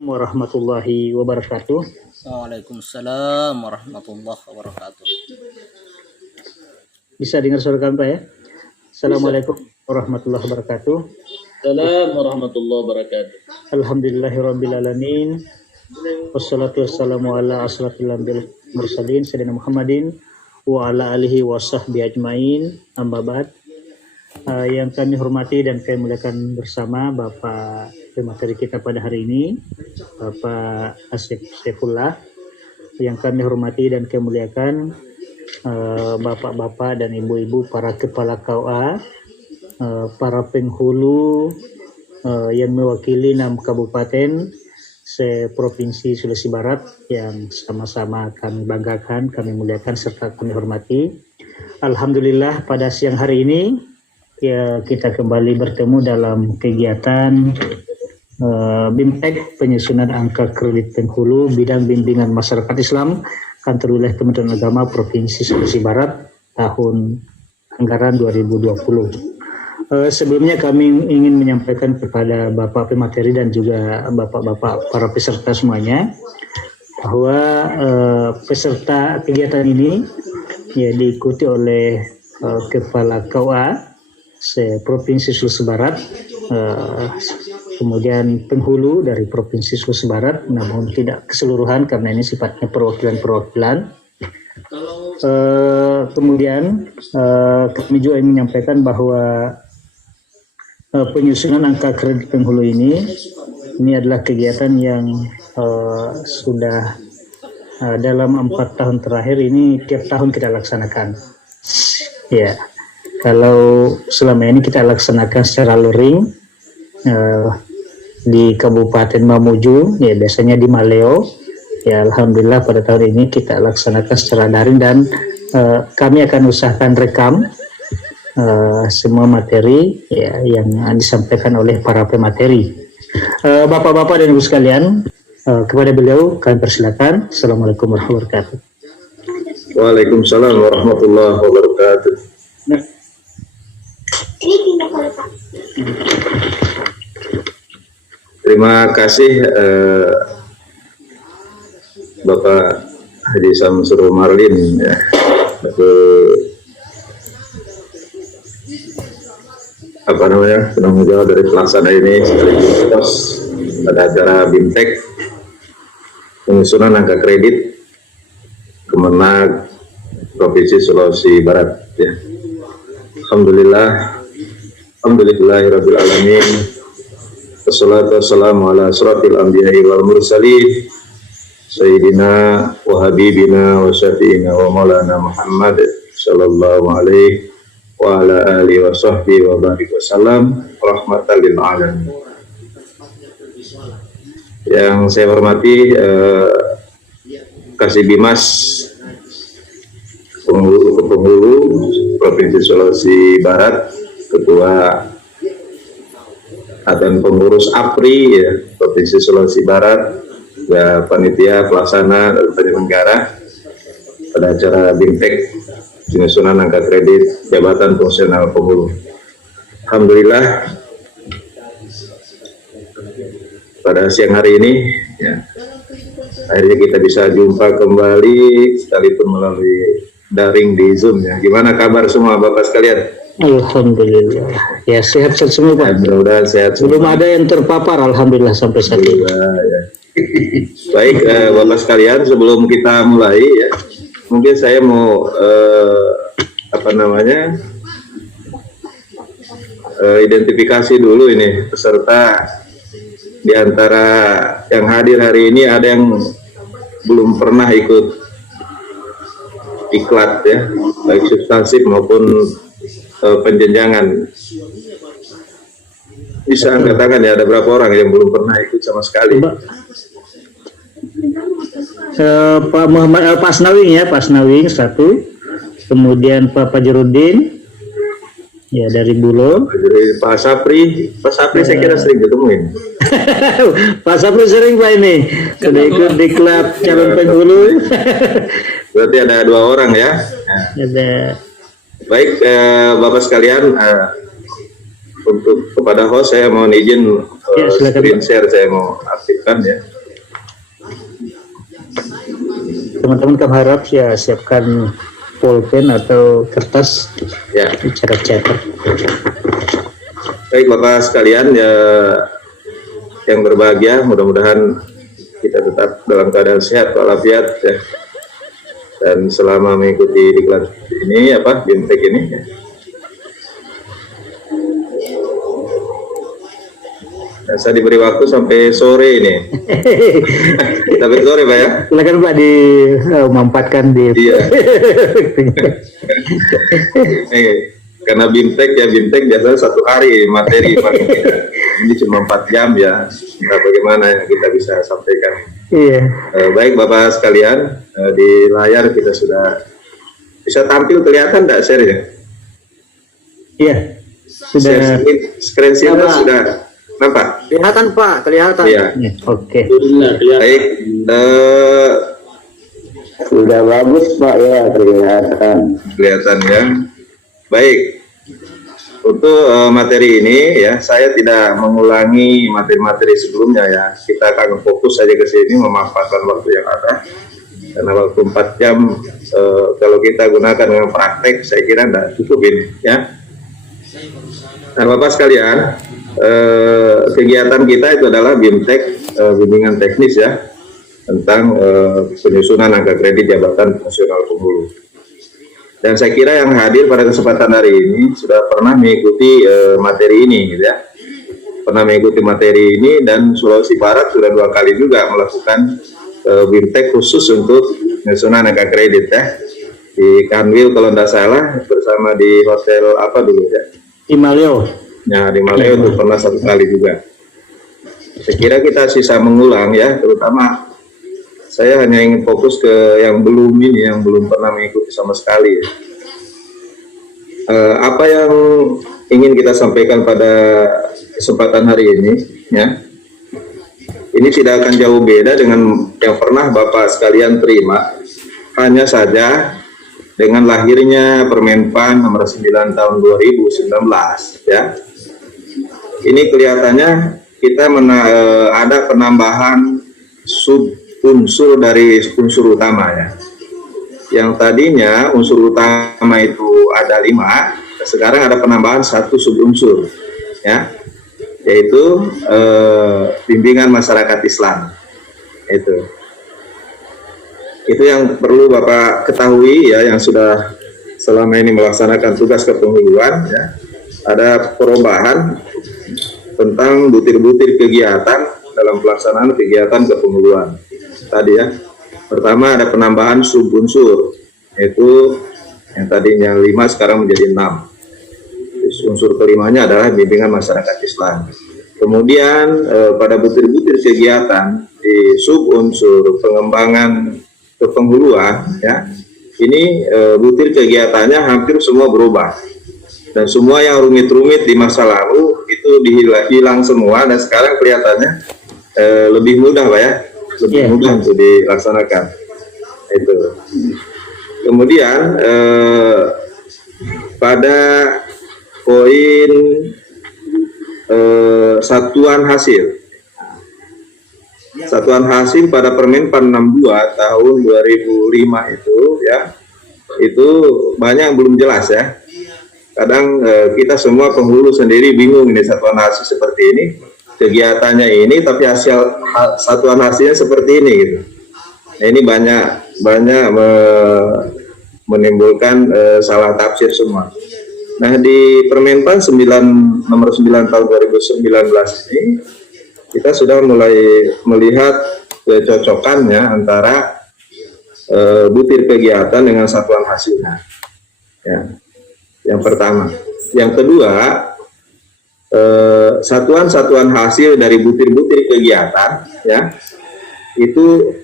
Warahmatullahi wabarakatuh. Waalaikumsalam warahmatullahi wabarakatuh. Bisa dengar suara kami Pak ya? Assalamualaikum warahmatullahi wabarakatuh. Assalamualaikum warahmatullahi wabarakatuh. Alhamdulillahirabbil alamin. Wassalatu wassalamu ala asrofil anbiya'i mursalin sayyidina Muhammadin wa ala alihi wa sahbihi ajmain. Amma ba'd. Yang kami hormati dan kami muliakan bersama Bapak pemateri kita pada hari ini, Bapak Asif Saifullah. Yang kami hormati dan kami muliakan bapak-bapak dan ibu-ibu para kepala KUA, para penghulu yang mewakili 6 kabupaten se-Provinsi Sulawesi Barat yang sama-sama kami banggakan, kami muliakan serta kami hormati. Alhamdulillah pada siang hari ini ya kita kembali bertemu dalam kegiatan BIMTEK penyusunan angka kredit penghulu bidang bimbingan masyarakat Islam Kantor Wilayah Kementerian Agama Provinsi Sulawesi Barat tahun anggaran 2020. Sebelumnya kami ingin menyampaikan kepada Bapak pemateri dan juga Bapak-bapak para peserta semuanya bahwa peserta kegiatan ini ya diikuti oleh Kepala KUA se-Provinsi Sulawesi Barat, kemudian penghulu dari Provinsi Sulawesi Barat, namun tidak keseluruhan karena ini sifatnya perwakilan-perwakilan. Kemudian kami juga ingin menyampaikan bahwa penyusunan angka kredit penghulu ini adalah kegiatan yang sudah dalam 4 tahun terakhir ini tiap tahun kita laksanakan. Ya. Kalau selama ini kita laksanakan secara luring di Kabupaten Mamuju, ya biasanya di Maleo. Ya alhamdulillah pada tahun ini kita laksanakan secara daring dan kami akan usahakan rekam semua materi ya, yang disampaikan oleh para pemateri. Bapak-bapak dan ibu sekalian, kepada beliau kami persilakan. Assalamualaikum warahmatullahi wabarakatuh. Waalaikumsalam warahmatullahi wabarakatuh. Terima kasih Bapak Haji Samsul Marlin ya, penanggung jawab dari pelaksana ini sekaligus pada acara BIMTEK penyusunan angka kredit Kemenag Provinsi Sulawesi Barat ya. Alhamdulillahirabbil alamin. Wassalatu wassalamu ala asrofil anbiya'i wal mursalin sayyidina wa habibina wa syafi'ina wa maulana Muhammad sallallahu alaihi wa ala alihi wa sahbihi wa barik wasallam rahmatan lil alamin. Yang saya hormati Kasih Bimas penghulu Provinsi Sulawesi Barat, Ketua dan pengurus APRI ya, Provinsi Sulawesi Barat, ya, panitia pelaksana dan penyelenggara pada acara BIMTEK penyusunan angka kredit jabatan fungsional penghulu. Alhamdulillah pada siang hari ini ya, akhirnya kita bisa jumpa kembali sekalipun melalui daring di Zoom ya. Gimana kabar semua Bapak sekalian? Alhamdulillah. Ya sehat semua Pak. Mudah-mudahan sehat semua. Belum ada yang terpapar alhamdulillah sampai saat ini. Ya. Baik Bapak sekalian, sebelum kita mulai ya, mungkin saya mau identifikasi dulu ini peserta. Di antara yang hadir hari ini ada yang belum pernah ikut iklat ya, baik substansif maupun penjenjangan. Bisa angkat tangan ya, ada berapa orang yang belum pernah ikut sama sekali? Pak Muhammad Pak Asnawing ya, Pak Asnawing 1, kemudian Pak Fajarudin ya dari Bulo. Pak Sapri saya kira sering ketemuin. Pak Sapri sering Pak ini sudah ikut di klub calon penghulu. Berarti ada 2 orang ya. Ada. Baik Bapak sekalian, untuk kepada host saya mohon izin Ya, silakan, screen Pak. share saya mau aktifkan ya. Teman-teman kami harap ya siapkan pulpen atau kertas Ya, dicatat-catat. baik Bapak sekalian ya yang berbahagia, mudah-mudahan kita tetap dalam keadaan sehat walafiat ya. Dan selama mengikuti diklat ini BIMTEK ini ya. Nah, saya diberi waktu sampai sore ini. Sampai sore Pak ya. Silakan Pak dimampatkan di. Iya. Karena BIMTEK biasanya 1 hari materi. Ini cuma 4 jam ya. Nah, bagaimana yang kita bisa sampaikan? Iya. Baik Bapak sekalian, di layar kita sudah bisa tampil, kelihatan tidak share ya? Iya. Sudah. Screen share Ya, Pak. sudah nampak? Kelihatan Pak, kelihatan. Iya. Ya, oke. Baik. Sudah bagus Pak ya, kelihatan. Kelihatan ya. Baik. Untuk materi ini ya, saya tidak mengulangi materi-materi sebelumnya ya. Kita akan fokus saja ke sini memanfaatkan waktu yang ada. Karena waktu 4 jam kalau kita gunakan dengan praktek, saya kira tidak cukup ini ya. Nah, Bapak sekalian, kegiatan kita itu adalah BIMTEK, bimbingan teknis ya, tentang penyusunan angka kredit jabatan fungsional penghulu. Dan saya kira yang hadir pada kesempatan hari ini sudah pernah mengikuti materi ini, gitu ya. Pernah mengikuti materi ini dan Sulawesi Barat sudah 2 kali juga melakukan BIMTEK khusus untuk penyusunan angka kredit ya. Di Kanwil kalau tidak salah bersama di hotel apa dulu ya? Di Maleo. Ya, di Maleo itu pernah 1 kali juga. Saya kira kita sisa mengulang ya, terutama saya hanya ingin fokus ke yang belum ini, yang belum pernah mengikuti sama sekali. Ya. Apa yang ingin kita sampaikan pada kesempatan hari ini, ya, ini tidak akan jauh beda dengan yang pernah Bapak sekalian terima, hanya saja dengan lahirnya Permenpan nomor 9 tahun 2019, ya. Ini kelihatannya kita ada penambahan sub unsur dari unsur utama ya. Yang tadinya unsur utama itu ada 5, sekarang ada penambahan 1 subunsur ya, yaitu bimbingan masyarakat Islam. Itu yang perlu Bapak ketahui ya, yang sudah selama ini melaksanakan tugas kepenghuluan ya. Ada perubahan tentang butir-butir kegiatan dalam pelaksanaan kegiatan kepenghuluan tadi ya. Pertama ada penambahan subunsur, yaitu yang tadinya 5 sekarang menjadi 6. Unsur kelimanya adalah bimbingan masyarakat Islam. Kemudian pada butir-butir kegiatan di subunsur pengembangan kepenghuluan ya, ini butir kegiatannya hampir semua berubah, dan semua yang rumit-rumit di masa lalu itu hilang semua, dan sekarang kelihatannya lebih mudah Pak ya, lebih mudah untuk dilaksanakan itu. Kemudian pada poin satuan hasil pada Permenpan 62 tahun 2005 itu ya, itu banyak yang belum jelas ya. Kadang kita semua penghulu sendiri bingung ini satuan hasil seperti ini, kegiatannya ini, tapi satuan hasilnya seperti ini gitu. Nah, ini banyak menimbulkan salah tafsir semua. Nah, di Permenpan nomor 9 tahun 2019 ini kita sudah mulai melihat kecocokannya antara butir kegiatan dengan satuan hasilnya. Ya. Yang pertama. Yang kedua, satuan-satuan hasil dari butir-butir kegiatan ya, itu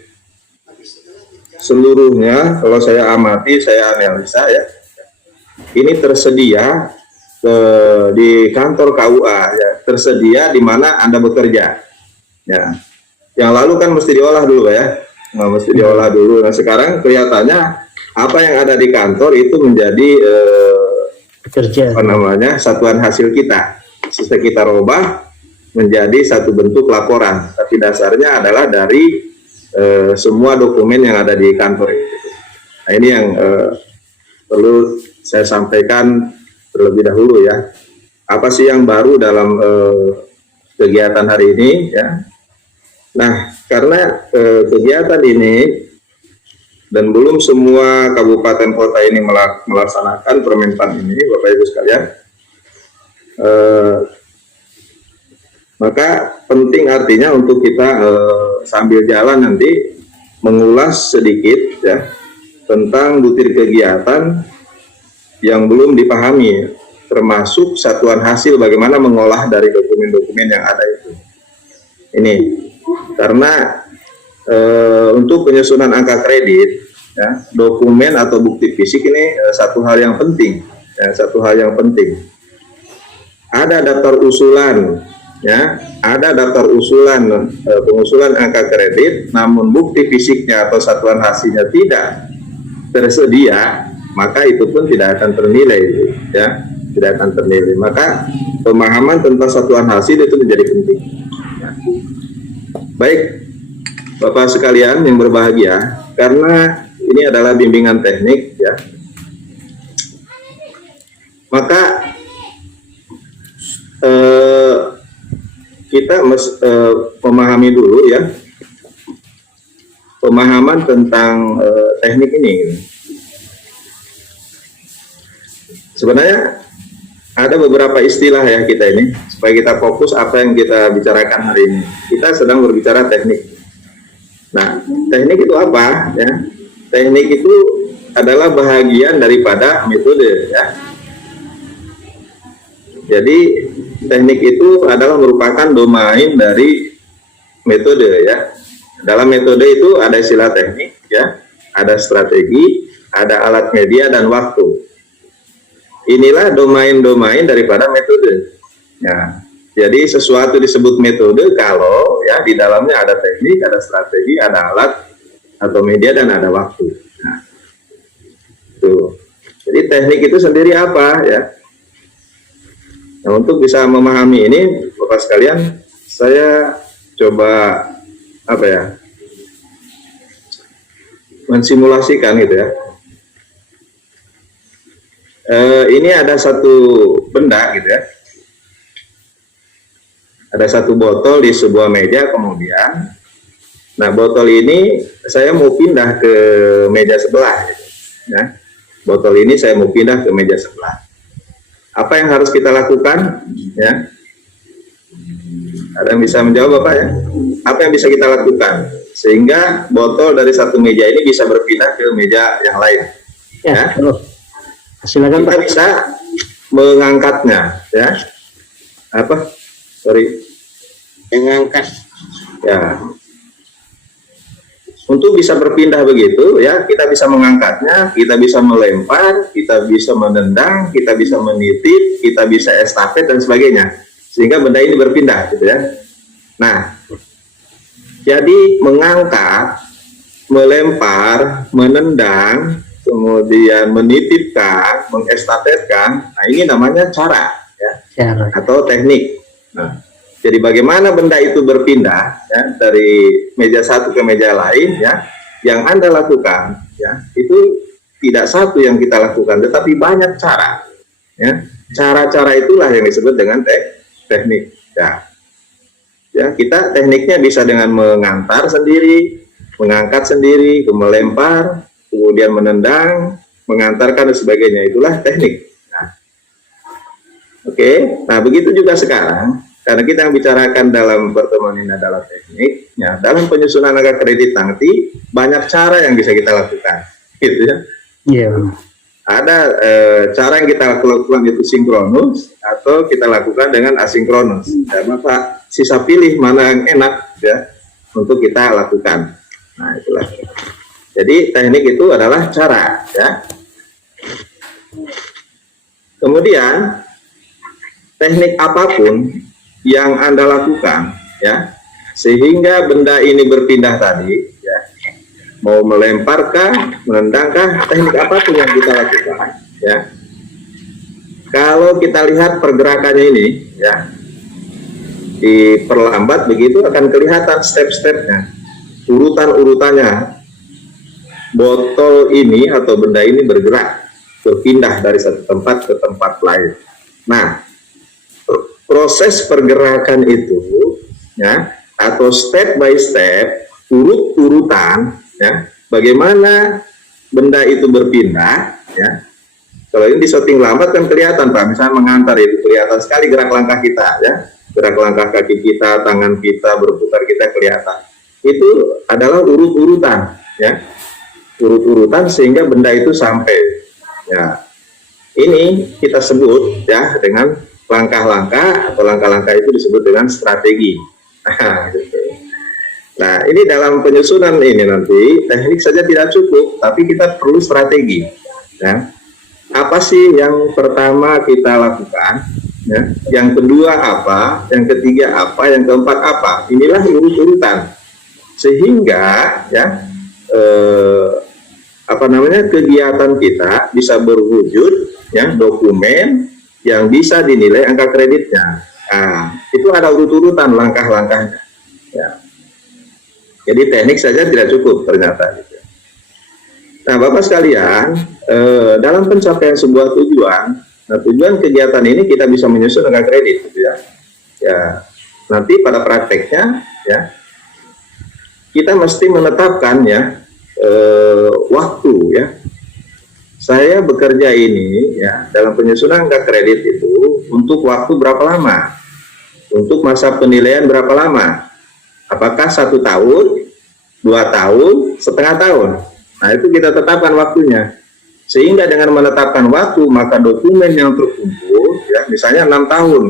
seluruhnya kalau saya amati, saya analisa ya, ini tersedia di kantor KUA ya, tersedia di mana Anda bekerja ya. Yang lalu kan mesti diolah dulu ya, mesti diolah dulu. Nah, sekarang kelihatannya apa yang ada di kantor itu menjadi Bekerja. satuan hasil kita setelah kita robah menjadi satu bentuk laporan, tapi dasarnya adalah dari semua dokumen yang ada di kantor itu. Nah, ini yang perlu saya sampaikan terlebih dahulu ya. Apa sih yang baru dalam kegiatan hari ini ya? Nah, karena kegiatan ini dan belum semua kabupaten kota ini melaksanakan Permenpan ini, Bapak Ibu sekalian, maka penting artinya untuk kita sambil jalan nanti mengulas sedikit ya tentang butir kegiatan yang belum dipahami, termasuk satuan hasil bagaimana mengolah dari dokumen-dokumen yang ada itu. Ini karena untuk penyusunan angka kredit ya, dokumen atau bukti fisik ini satu hal yang penting ya, satu hal yang penting. Ada daftar usulan ya, ada daftar usulan pengusulan angka kredit, namun bukti fisiknya atau satuan hasilnya tidak tersedia, maka itu pun tidak akan ternilai ya, tidak akan ternilai. Maka pemahaman tentang satuan hasil itu menjadi penting ya. Baik Bapak sekalian yang berbahagia, karena ini adalah bimbingan teknik ya, maka kita memahami dulu ya, pemahaman tentang teknik ini. Sebenarnya ada beberapa istilah ya kita ini, supaya kita fokus apa yang kita bicarakan hari ini. Kita sedang berbicara teknik. Nah, teknik itu apa ya? Teknik itu adalah bahagian daripada metode ya. Jadi teknik itu adalah merupakan domain dari metode ya. Dalam metode itu ada istilah teknik ya, ada strategi, ada alat media dan waktu. Inilah domain-domain daripada metode. Ya. Jadi sesuatu disebut metode kalau ya di dalamnya ada teknik, ada strategi, ada alat atau media dan ada waktu. Nah, itu. Jadi teknik itu sendiri apa ya? Nah, untuk bisa memahami ini, Bapak sekalian, saya coba apa ya? Mensimulasikan gitu ya. Ini ada satu benda gitu ya. Ada satu botol di sebuah meja, kemudian nah botol ini saya mau pindah ke meja sebelah gitu, ya. Botol ini saya mau pindah ke meja sebelah. Apa yang harus kita lakukan ya? Ada yang bisa menjawab Bapak ya? Apa yang bisa kita lakukan sehingga botol dari satu meja ini bisa berpindah ke meja yang lain ya? Silakan kita Pak. Bisa mengangkatnya ya. Apa? Mengangkat ya, untuk bisa berpindah begitu ya, kita bisa mengangkatnya, kita bisa melempar, kita bisa menendang, kita bisa menitip, kita bisa estafet dan sebagainya, sehingga benda ini berpindah gitu ya. Nah, jadi mengangkat, melempar, menendang, kemudian menitipkan, mengestafetkan, nah ini namanya cara ya, atau teknik. Nah, jadi bagaimana benda itu berpindah ya, dari meja satu ke meja lain ya, yang Anda lakukan ya, itu tidak satu yang kita lakukan, tetapi banyak cara ya. Cara-cara itulah yang disebut dengan teknik ya. Ya, kita tekniknya bisa dengan mengantar sendiri, mengangkat sendiri, melempar, kemudian menendang, mengantarkan dan sebagainya, itulah teknik. Nah, oke, nah begitu juga sekarang, karena kita yang bicarakan dalam pertemuan ini adalah teknik, ya, dalam penyusunan angka kredit nanti banyak cara yang bisa kita lakukan, gitu ya. Iya. Ada cara yang kita lakukan itu sinkronus atau kita lakukan dengan asinkronus. Ya, maka sisa pilih mana yang enak ya untuk kita lakukan. Nah itulah. Jadi teknik itu adalah cara ya. Kemudian teknik apapun yang Anda lakukan ya, sehingga benda ini berpindah tadi ya, mau melemparkah, menendangkah, teknik apapun yang kita lakukan ya, kalau kita lihat pergerakannya ini, ya, diperlambat begitu akan kelihatan step-stepnya, urutan-urutannya. Botol ini atau benda ini berpindah dari satu tempat ke tempat lain. Nah, proses pergerakan itu, ya, atau step by step, urut-urutan, ya, bagaimana benda itu berpindah, ya. Kalau ini di shooting lambat kan kelihatan, Pak, misalnya mengantar itu kelihatan sekali gerak langkah kita, ya, gerak langkah kaki kita, tangan kita, berputar kita kelihatan. Itu adalah urut-urutan, ya, urut-urutan sehingga benda itu sampai, ya. Ini kita sebut, ya, dengan langkah-langkah atau langkah-langkah itu disebut dengan strategi. Gitu. Nah, ini dalam penyusunan ini nanti teknik saja tidak cukup, tapi kita perlu strategi, ya. Apa sih yang pertama kita lakukan, ya? Yang kedua apa, yang ketiga apa, yang keempat apa? Inilah urut-urutan sehingga, ya, kegiatan kita bisa berwujud, ya, dokumen yang bisa dinilai angka kreditnya. Nah, itu ada urut-urutan langkah-langkahnya, ya. Jadi teknik saja tidak cukup ternyata. Gitu. Nah, Bapak sekalian, dalam pencapaian sebuah tujuan, nah, tujuan kegiatan ini kita bisa menyusun angka kredit, gitu ya. Ya, nanti pada prakteknya, ya, kita mesti menetapkan, ya, waktu, ya. Saya bekerja ini, ya, dalam penyusunan angka kredit itu untuk waktu berapa lama, untuk masa penilaian berapa lama, apakah 1 tahun, 2 tahun, setengah tahun. Nah, itu kita tetapkan waktunya. Sehingga dengan menetapkan waktu, maka dokumen yang terkumpul, ya, misalnya 6 tahun,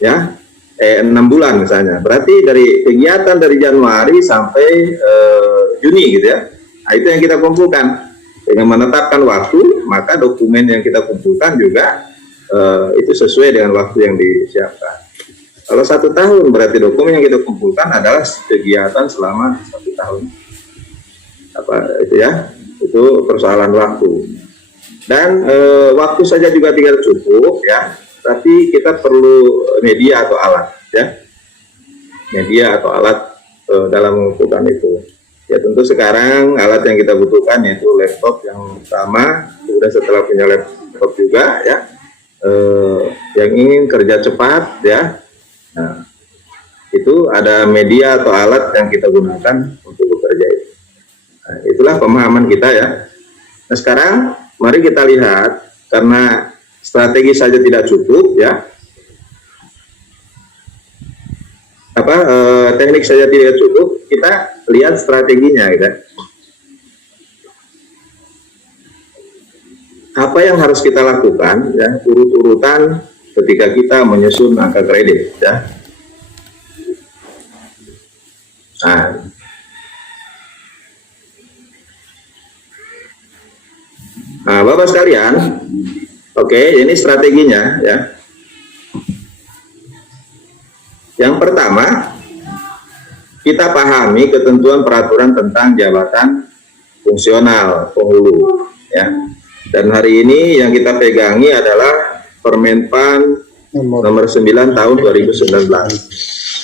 ya, 6 bulan misalnya. Berarti dari kegiatan dari Januari sampai Juni, gitu ya. Nah, itu yang kita kumpulkan. Dengan menetapkan waktu, maka dokumen yang kita kumpulkan juga itu sesuai dengan waktu yang disiapkan. Kalau 1 tahun, berarti dokumen yang kita kumpulkan adalah kegiatan selama 1 tahun. Apa itu, ya, itu persoalan waktu. Dan waktu saja juga tidak cukup, ya, tapi kita perlu media atau alat, ya, media atau alat dalam mengumpulkan itu. Ya, tentu sekarang alat yang kita butuhkan yaitu laptop yang utama. Sudah setelah punya laptop juga, ya, yang ingin kerja cepat, ya, nah, itu ada media atau alat yang kita gunakan untuk bekerja itu. Nah, itulah pemahaman kita, ya. Nah, sekarang mari kita lihat, karena strategi saja tidak cukup, ya, teknik saja tidak cukup, kita lihat strateginya, gitu. Apa yang harus kita lakukan, ya, urut-urutan ketika kita menyusun angka kredit, ya. Nah, Bapak sekalian, oke, ini strateginya, ya. Yang pertama, kita pahami ketentuan peraturan tentang jabatan fungsional penghulu, ya. Dan hari ini yang kita pegangi adalah Permenpan nomor 9 tahun 2019.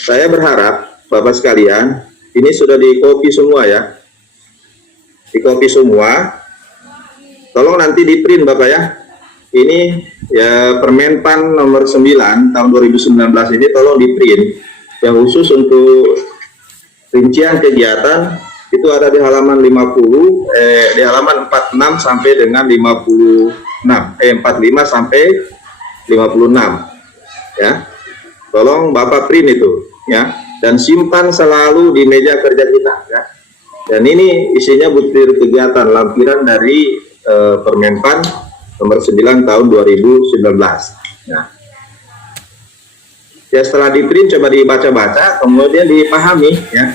Saya berharap Bapak sekalian, ini sudah di-copy semua, ya. Di-copy semua. Tolong nanti di-print, Bapak, ya. Ini, ya, Permenpan nomor 9 tahun 2019 ini tolong di-print. Yang khusus untuk rincian kegiatan itu ada di halaman 46 sampai dengan 45 sampai 56, ya. Tolong Bapak print itu, ya, dan simpan selalu di meja kerja kita, ya. Dan ini isinya butir kegiatan lampiran dari Permenpan nomor 9 tahun 2019. Nah, ya, setelah di print coba dibaca-baca, kemudian dipahami, ya.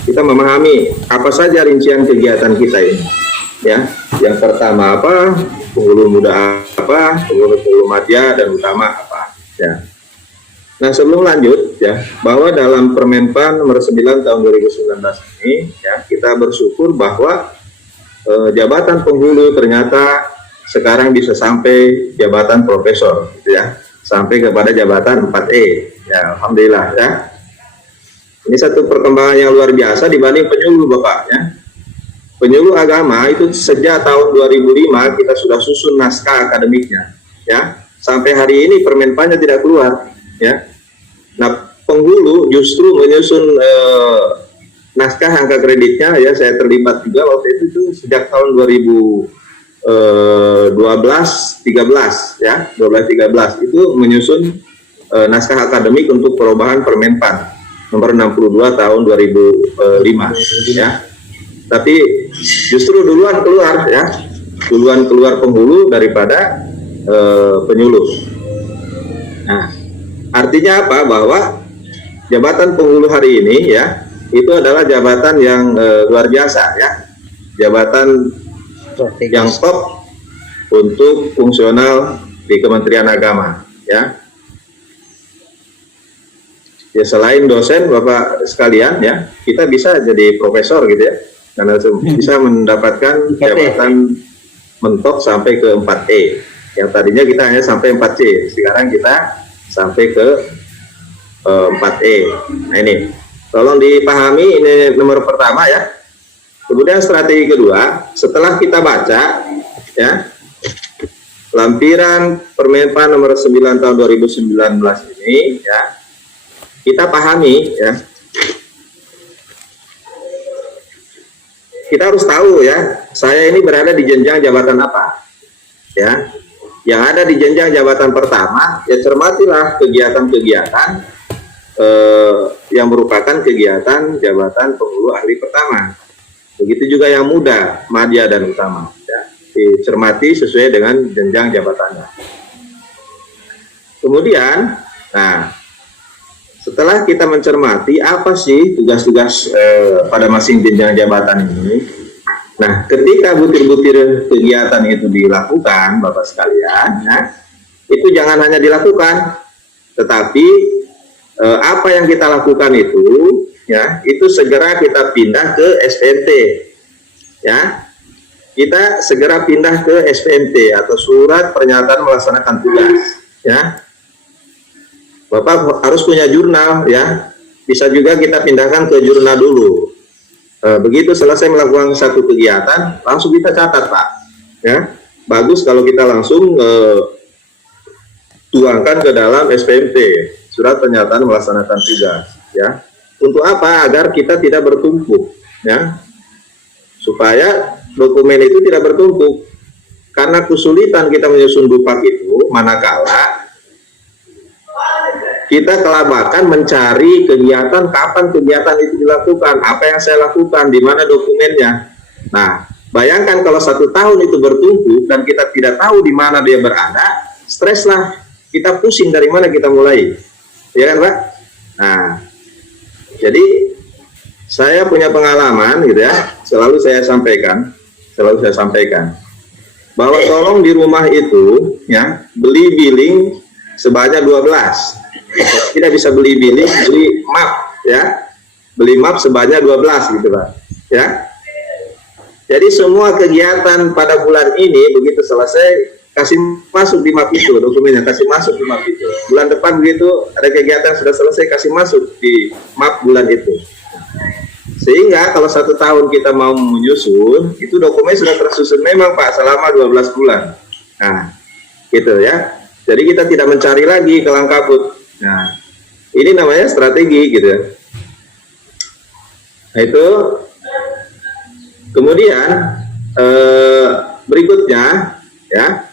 Kita memahami apa saja rincian kegiatan kita ini, ya. Yang pertama apa, penghulu muda apa, penghulu madya dan utama apa, ya. Nah, sebelum lanjut, ya, bahwa dalam Permenpan nomor 9 tahun 2019 ini, ya, kita bersyukur bahwa jabatan penghulu ternyata sekarang bisa sampai jabatan profesor, gitu ya, sampai kepada jabatan 4E. Ya, alhamdulillah ya. Ini satu perkembangan yang luar biasa dibanding penyuluh Bapak ya. Penyuluh agama itu sejak tahun 2005 kita sudah susun naskah akademiknya ya. Sampai hari ini Permenpannya tidak keluar ya. Nah, penghulu justru menyusun naskah angka kreditnya ya. Saya terlibat juga waktu itu sejak tahun 2012-13 ya, 12-13 itu menyusun naskah akademik untuk perubahan Permenpan nomor 62 tahun 2005 ya. Tapi justru duluan keluar ya, duluan keluar penghulu daripada penyuluh. Nah, artinya apa? Bahwa jabatan penghulu hari ini ya, itu adalah jabatan yang luar biasa ya, jabatan yang top untuk fungsional di Kementerian Agama ya. Ya, selain dosen Bapak sekalian ya, kita bisa jadi profesor gitu ya, karena bisa mendapatkan jabatan mentok sampai ke 4E. Yang tadinya kita hanya sampai 4C, sekarang kita sampai ke 4E. Nah ini, tolong dipahami, ini nomor pertama ya. Kemudian strategi kedua, setelah kita baca ya, lampiran Permenpan nomor 9 tahun 2019 ini ya, kita pahami ya. Kita harus tahu ya, saya ini berada di jenjang jabatan apa ya. Yang ada di jenjang jabatan pertama ya, cermatilah kegiatan-kegiatan yang merupakan kegiatan jabatan penghulu ahli pertama. Begitu juga yang muda, madya dan utama ya, dicermati sesuai dengan jenjang jabatannya. Kemudian, nah, setelah kita mencermati apa sih tugas-tugas pada masing jenjang jabatan ini, nah ketika butir-butir kegiatan itu dilakukan Bapak sekalian, ya, itu jangan hanya dilakukan, tetapi apa yang kita lakukan itu, ya, itu segera kita pindah ke SPMT, ya, kita segera pindah ke SPMT atau surat pernyataan melaksanakan tugas, ya. Bapak harus punya jurnal ya, bisa juga kita pindahkan ke jurnal dulu. Begitu selesai melakukan satu kegiatan, langsung kita catat Pak. Ya, bagus kalau kita langsung tuangkan ke dalam SPMT, surat pernyataan melaksanakan tugas. Ya, untuk apa? Agar kita tidak bertumpuk. Ya, supaya dokumen itu tidak bertumpuk. Karena kesulitan kita menyusun dupak itu, manakala kita kelabakan mencari kegiatan, kapan kegiatan itu dilakukan, apa yang saya lakukan, di mana dokumennya. Nah, bayangkan kalau 1 tahun itu bertumpuk dan kita tidak tahu di mana dia berada, stres lah, kita pusing dari mana kita mulai, ya kan Pak? Nah, jadi saya punya pengalaman gitu ya, selalu saya sampaikan bahwa tolong di rumah itu ya, beli billing sebanyak 12. Kita bisa beli billing, beli map ya, beli map sebanyak 12 gitu Pak ya. Jadi semua kegiatan pada bulan ini begitu selesai, kasih masuk di map itu, dokumennya kasih masuk di map itu. Bulan depan begitu ada kegiatan sudah selesai, kasih masuk di map bulan itu. Sehingga kalau 1 tahun kita mau menyusun, itu dokumen sudah tersusun memang Pak selama 12 bulan. Nah gitu ya. Jadi kita tidak mencari lagi kelang kabut. Nah, ini namanya strategi gitu ya. Nah itu, kemudian berikutnya ya,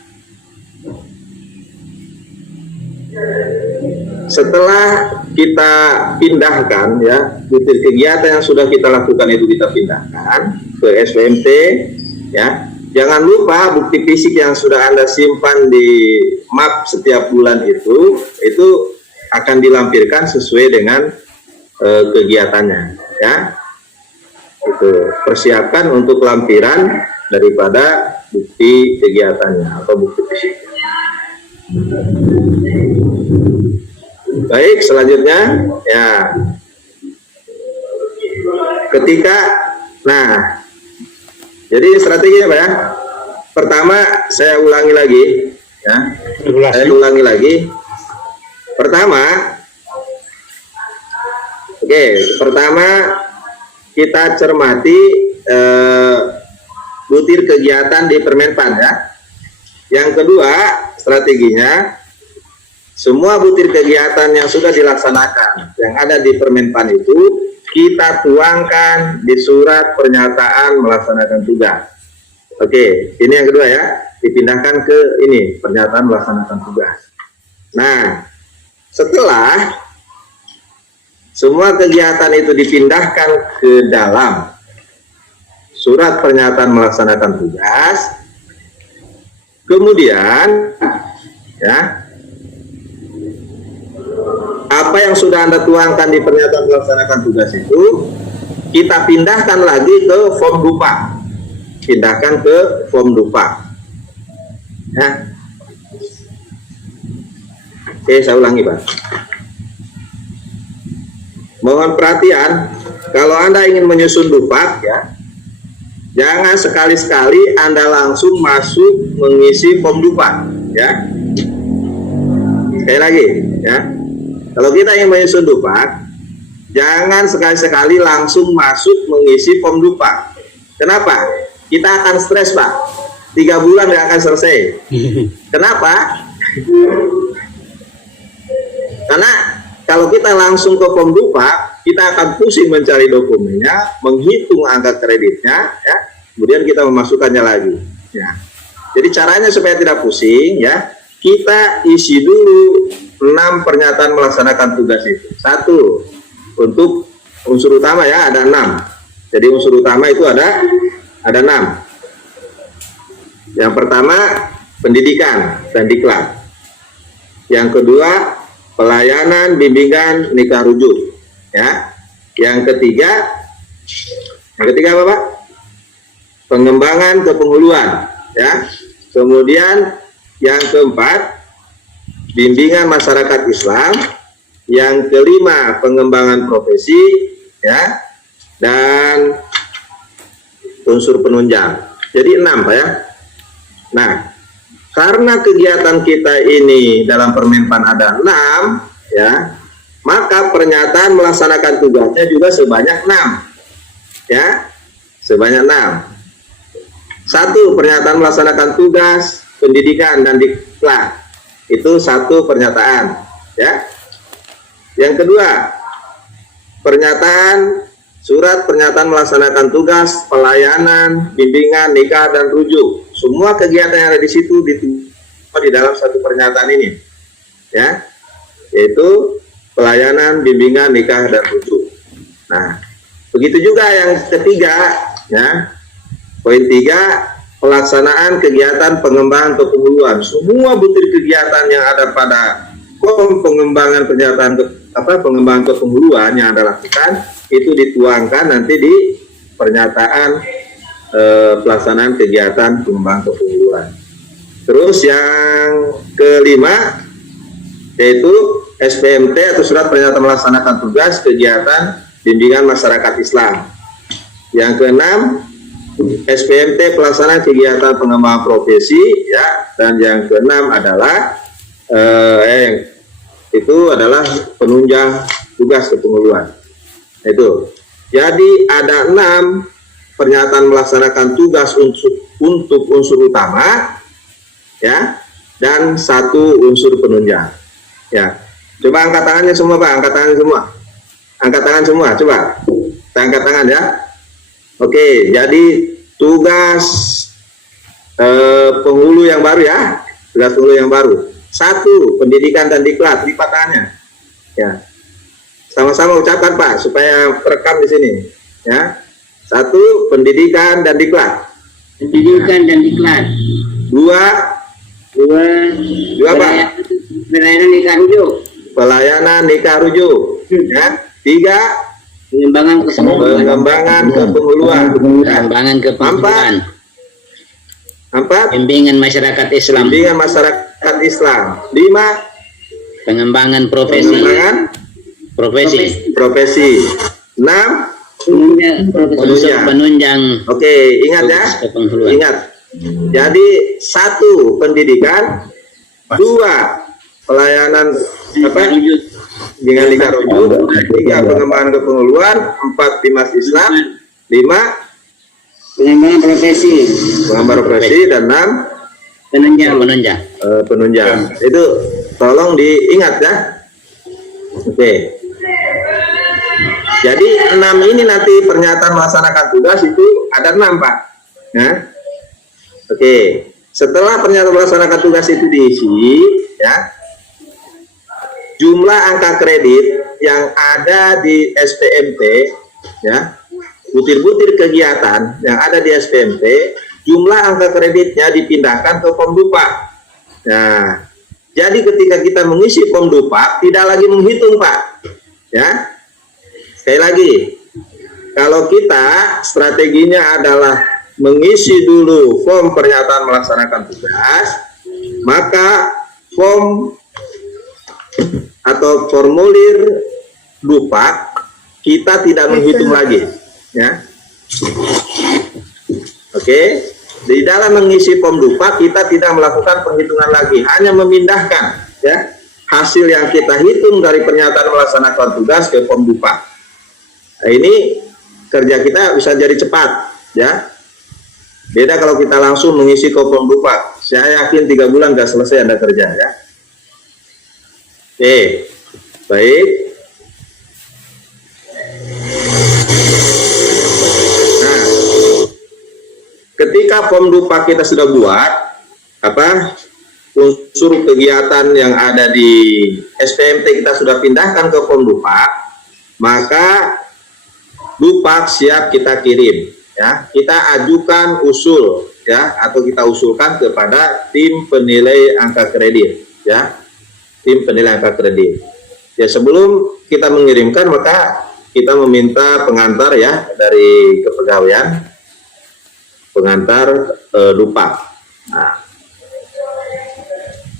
setelah kita pindahkan ya, butir kegiatan yang sudah kita lakukan itu kita pindahkan ke SPMT ya. Jangan lupa bukti fisik yang sudah Anda simpan di map setiap bulan itu akan dilampirkan sesuai dengan kegiatannya ya. Itu persiapkan untuk lampiran daripada bukti kegiatannya atau bukti fisiknya. Baik, selanjutnya ya, ketika, nah jadi strateginya apa ya? pertama saya ulangi lagi, ya. Saya ulangi lagi. Pertama, pertama kita cermati butir kegiatan di Permenpan, ya. Yang kedua, strateginya, semua butir kegiatan yang sudah dilaksanakan, yang ada di Permenpan itu, kita tuangkan di surat pernyataan melaksanakan tugas. Oke, ini yang kedua ya, dipindahkan ke ini, pernyataan melaksanakan tugas. Nah, setelah semua kegiatan itu dipindahkan ke dalam surat pernyataan melaksanakan tugas, kemudian ya, apa yang sudah Anda tuangkan di pernyataan melaksanakan tugas itu kita pindahkan lagi ke form dupa. Pindahkan ke form dupa. Ya. Oke, saya ulangi, Pak. Mohon perhatian, kalau Anda ingin menyusun dupa, ya, jangan sekali-sekali Anda langsung masuk mengisi form dupa, ya. Sekali lagi, ya. Kalau kita ingin menyusun dupa, jangan sekali-sekali langsung masuk mengisi form dupa. Kenapa? Kita akan stres, Pak. 3 bulan nggak akan selesai. Kenapa? Karena kalau kita langsung ke form dupa, kita akan pusing mencari dokumennya, menghitung angka kreditnya, ya. Kemudian kita memasukkannya lagi. Ya. Jadi caranya supaya tidak pusing, ya, kita isi dulu 6 pernyataan melaksanakan tugas itu. 1 untuk unsur utama, ya, ada 6. Jadi unsur utama itu ada 6. Yang pertama pendidikan dan diklat. Yang kedua pelayanan bimbingan nikah rujuk, ya. Yang ketiga apa, Pak? Pengembangan kepenghuluan, ya. Kemudian yang keempat bimbingan masyarakat Islam. Yang kelima pengembangan profesi, ya, dan unsur penunjang. Jadi 6, Pak, ya. Nah, karena kegiatan kita ini dalam Permenpan ada 6, ya, maka pernyataan melaksanakan tugasnya juga sebanyak 6, ya, sebanyak 6. 1 pernyataan melaksanakan tugas pendidikan dan diklat, itu 1 pernyataan, ya. Yang kedua, surat pernyataan melaksanakan tugas pelayanan bimbingan nikah dan rujuk. Semua kegiatan yang ada di situ di dalam 1 pernyataan ini, ya, yaitu pelayanan bimbingan nikah dan rujuk. Nah, begitu juga yang ketiga, ya, poin 3, pelaksanaan kegiatan pengembangan kepenghuluan. Semua butir kegiatan yang ada pada pengembangan pengembangan kepenghuluan yang Anda lakukan itu dituangkan nanti di pernyataan pelaksanaan kegiatan pengembangan kepenghuluan. Terus yang kelima yaitu SPMT atau surat pernyataan melaksanakan tugas kegiatan bimbingan masyarakat Islam. Yang keenam SPMT pelaksanaan kegiatan pengembangan profesi, ya, dan yang keenam adalah itu adalah penunjang tugas kepenghuluan. Itu. Jadi ada 6 pernyataan melaksanakan tugas untuk unsur utama, ya, dan 1 unsur penunjang. Ya. Coba angkat tangannya semua, Pak, angkat tangan semua. Angkat tangan semua, coba. Kita angkat tangan, ya. Oke, jadi tugas penghulu yang baru, ya. Tugas penghulu yang baru. 1 pendidikan dan diklat, lipat tangannya. Ya. Sama-sama ucapkan, Pak, supaya terekam di sini, ya. 1 pendidikan dan diklat. Pendidikan dan diklat. 2 Pak. Pelayanan nikah rujuk. Pelayanan nikah rujuk. Ya. 3 Pengembangan kepenghuluan. Pengembangan kepenghuluan. Pengembangan kepenghuluan. 4 Bimbingan masyarakat Islam. bimbingan masyarakat Islam. 5 Pengembangan profesi. pengembangan profesi. 6 Unsur penunjang Oke, ingat, ya. tugas kepenghuluan. Ingat, Jadi 1 pendidikan, 2 pelayanan dengan lingkar rujuk, 3 pengembangan kepenguluan, 4 Bimas Islam, 5 pengembangan profesi, dan 6 penunjang. penunjang. Itu tolong diingat ya. Oke. Jadi 6 ini nanti pernyataan melaksanakan tugas itu ada 6 Pak. Ya. Oke. Setelah pernyataan melaksanakan tugas itu diisi, ya, jumlah angka kredit yang ada di SPMT, ya, butir-butir kegiatan yang ada di SPMT, jumlah angka kreditnya dipindahkan ke Pomdupa. Nah, jadi ketika kita mengisi Pomdupa, tidak lagi menghitung Pak, ya. Sekali lagi, kalau kita strateginya adalah mengisi dulu form pernyataan melaksanakan tugas, maka form atau formulir Dupa kita tidak menghitung lagi, ya. Oke, di dalam mengisi form Dupa kita tidak melakukan perhitungan lagi, hanya memindahkan, ya, hasil yang kita hitung dari pernyataan melaksanakan tugas ke form Dupa. Nah, ini kerja kita bisa jadi cepat, ya. Beda kalau kita langsung mengisi ke form Dupa. Saya yakin 3 bulan nggak selesai Anda kerja, ya. Oke, baik. Nah, ketika form Dupa kita sudah buat, unsur kegiatan yang ada di SPMT kita sudah pindahkan ke form Dupa, maka Dupa siap kita kirim, ya. Kita ajukan usul, ya, atau kita usulkan kepada tim penilai angka kredit, ya. Tim penilai angka kredit. Ya, sebelum kita mengirimkan maka kita meminta pengantar, ya, dari kepegawaian, pengantar Dupa. Nah,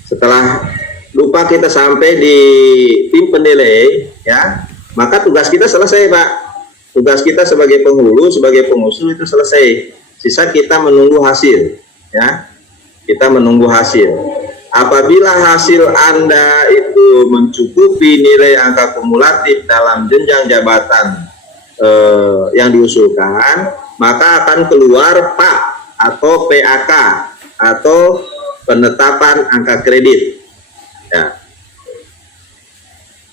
setelah Dupa kita sampai di tim penilai, ya, maka tugas kita selesai Pak. Tugas kita sebagai penghulu, sebagai pengusul itu selesai. Sisa kita menunggu hasil, ya. Kita menunggu hasil. Apabila hasil Anda itu mencukupi nilai angka kumulatif dalam jenjang jabatan yang diusulkan, maka akan keluar PAK atau PAK atau penetapan angka kredit. Ya.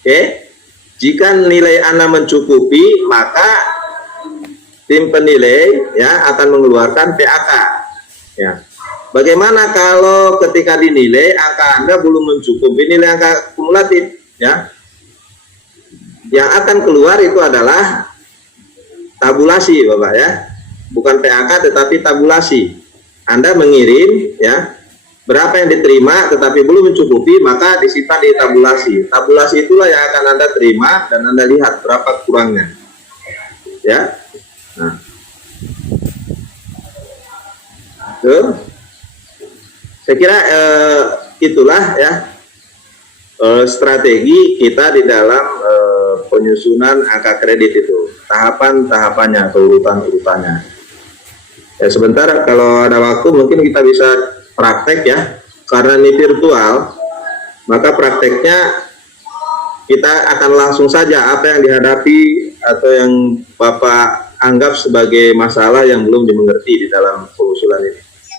Oke. Jika nilai Anda mencukupi, maka tim penilai, ya, akan mengeluarkan PAK. Ya. Bagaimana kalau ketika dinilai angka Anda belum mencukupi nilai angka kumulatif, ya? Yang akan keluar itu adalah tabulasi, Bapak, ya. Bukan PAK tetapi tabulasi. Anda mengirim, ya, berapa yang diterima tetapi belum mencukupi, maka disimpan di tabulasi. Tabulasi itulah yang akan Anda terima dan Anda lihat berapa kurangnya, ya. Nah, tuh, saya kira itulah, ya, strategi kita di dalam penyusunan angka kredit itu, tahapan-tahapannya atau urutan-urutannya. Ya, sebentar kalau ada waktu mungkin kita bisa praktek, ya, karena ini virtual, maka prakteknya kita akan langsung saja apa yang dihadapi atau yang Bapak anggap sebagai masalah yang belum dimengerti di dalam pengusulan ini.